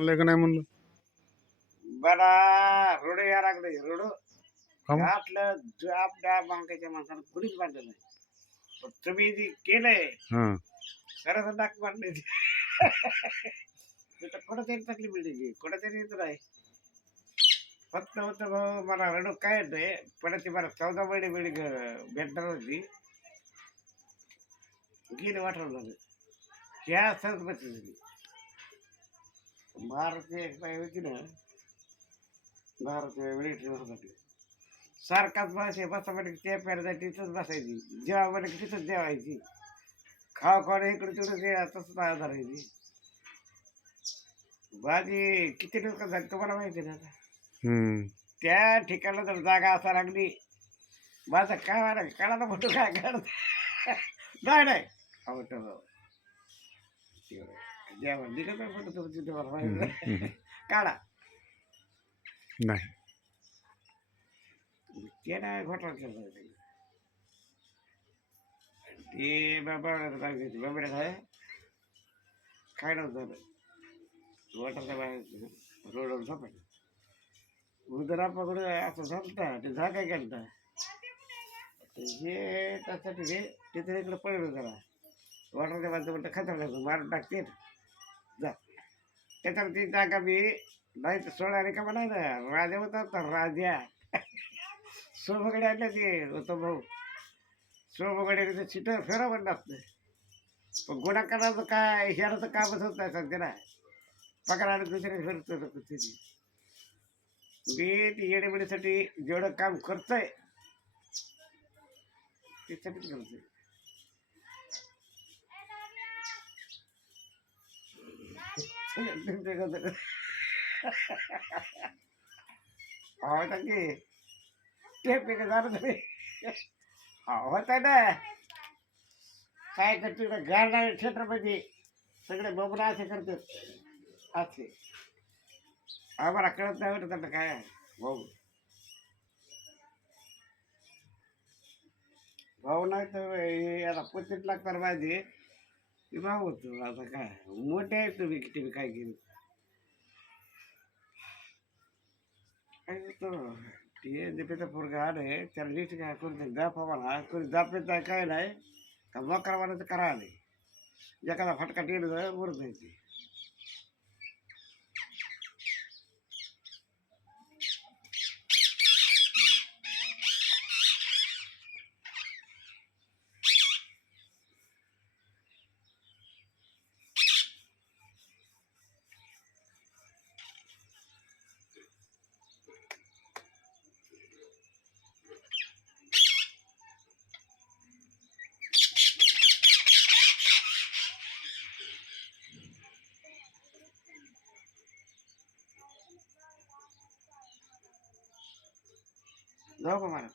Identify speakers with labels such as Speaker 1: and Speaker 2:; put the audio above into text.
Speaker 1: आणलंय का नाही म्हणलं?
Speaker 2: बरा रोड या लागले रोड.
Speaker 1: का मग?
Speaker 2: घातलं जाप डाब बँकेच्या माणसानं कुणीच बांधलं नाही. पण तुम्ही जे केलंय
Speaker 1: हा.
Speaker 2: खरंच डाक मारले तिथं कुठंतरी तकलीफ मिळते कुठंतरी येत नाही. फक्त होतं भाऊ मला रडू काय येतंय पण ती मला चौदा महिने वेळी भेटणार होती. गेली वाटलं झालं ह्या सरस्वती झाली भारतीय एक बाई होती ना भारतीय मिलिटरी होती सारखाच बसाय बसा म्हणे ते प्यायला तिथंच बसायची. जेव्हा म्हणे तिथंच जेवायची. खावा खावा इकडे तिकडे तसंच धरायची भाजी किती लोक झाली तुम्हाला माहिती ना? त्या ठिकाणी जर जागा असा लागली माझं काय वाला काढा मोठं काय काढत नाही नाही. आवडतं काढा.
Speaker 1: नाही.
Speaker 2: ते नाही घोटाळा केला होता. ते बाबा काय काय? नव्हतं घोटाळा बाहेर रोडवर उदरा असं झालता ते झाका गेलता हे त्यासाठी ते तिथे इकडे पडलं जरा. वाटरच्या बाजू म्हणतं खतरनाक मारून टाकते. जा. त्याच्यावर ती जागा मी? नाही तर सोळा का नाही ना राजा होता तर राजा. सोबगडे आणलं ते होतो भाऊ. सोबगडे तिथे फेरा फेरावं लागतं पण गुणाकाराचं काय ह्याचं कामच होत नाही सध्या ना. पकडायला दुसऱ्या फिरतो कुठे मी ती येडेबिडीसाठी जेवढं काम करतोय सगळं करतोय. होता की टेप एक झालं तरी होता ना काय करते गाडा क्षेत्रामध्ये सगळे बबडा असे करतात असे आम्हाला कळत नाही बरं काय आहे. भाऊ भाऊ नाही तर आता पच्चीस लागतात विवाह होतो आता काय? मोठे आहे तुम्ही किती काय केलं? काय होतं? ते दिपेचा पोरगा आले त्याला लिस्ट काय करून जाप मला कोणी जाप येत नाही काय नाही? का मकर वाला करा नाही एखादा फटका टेल नाही ते जाऊ का मला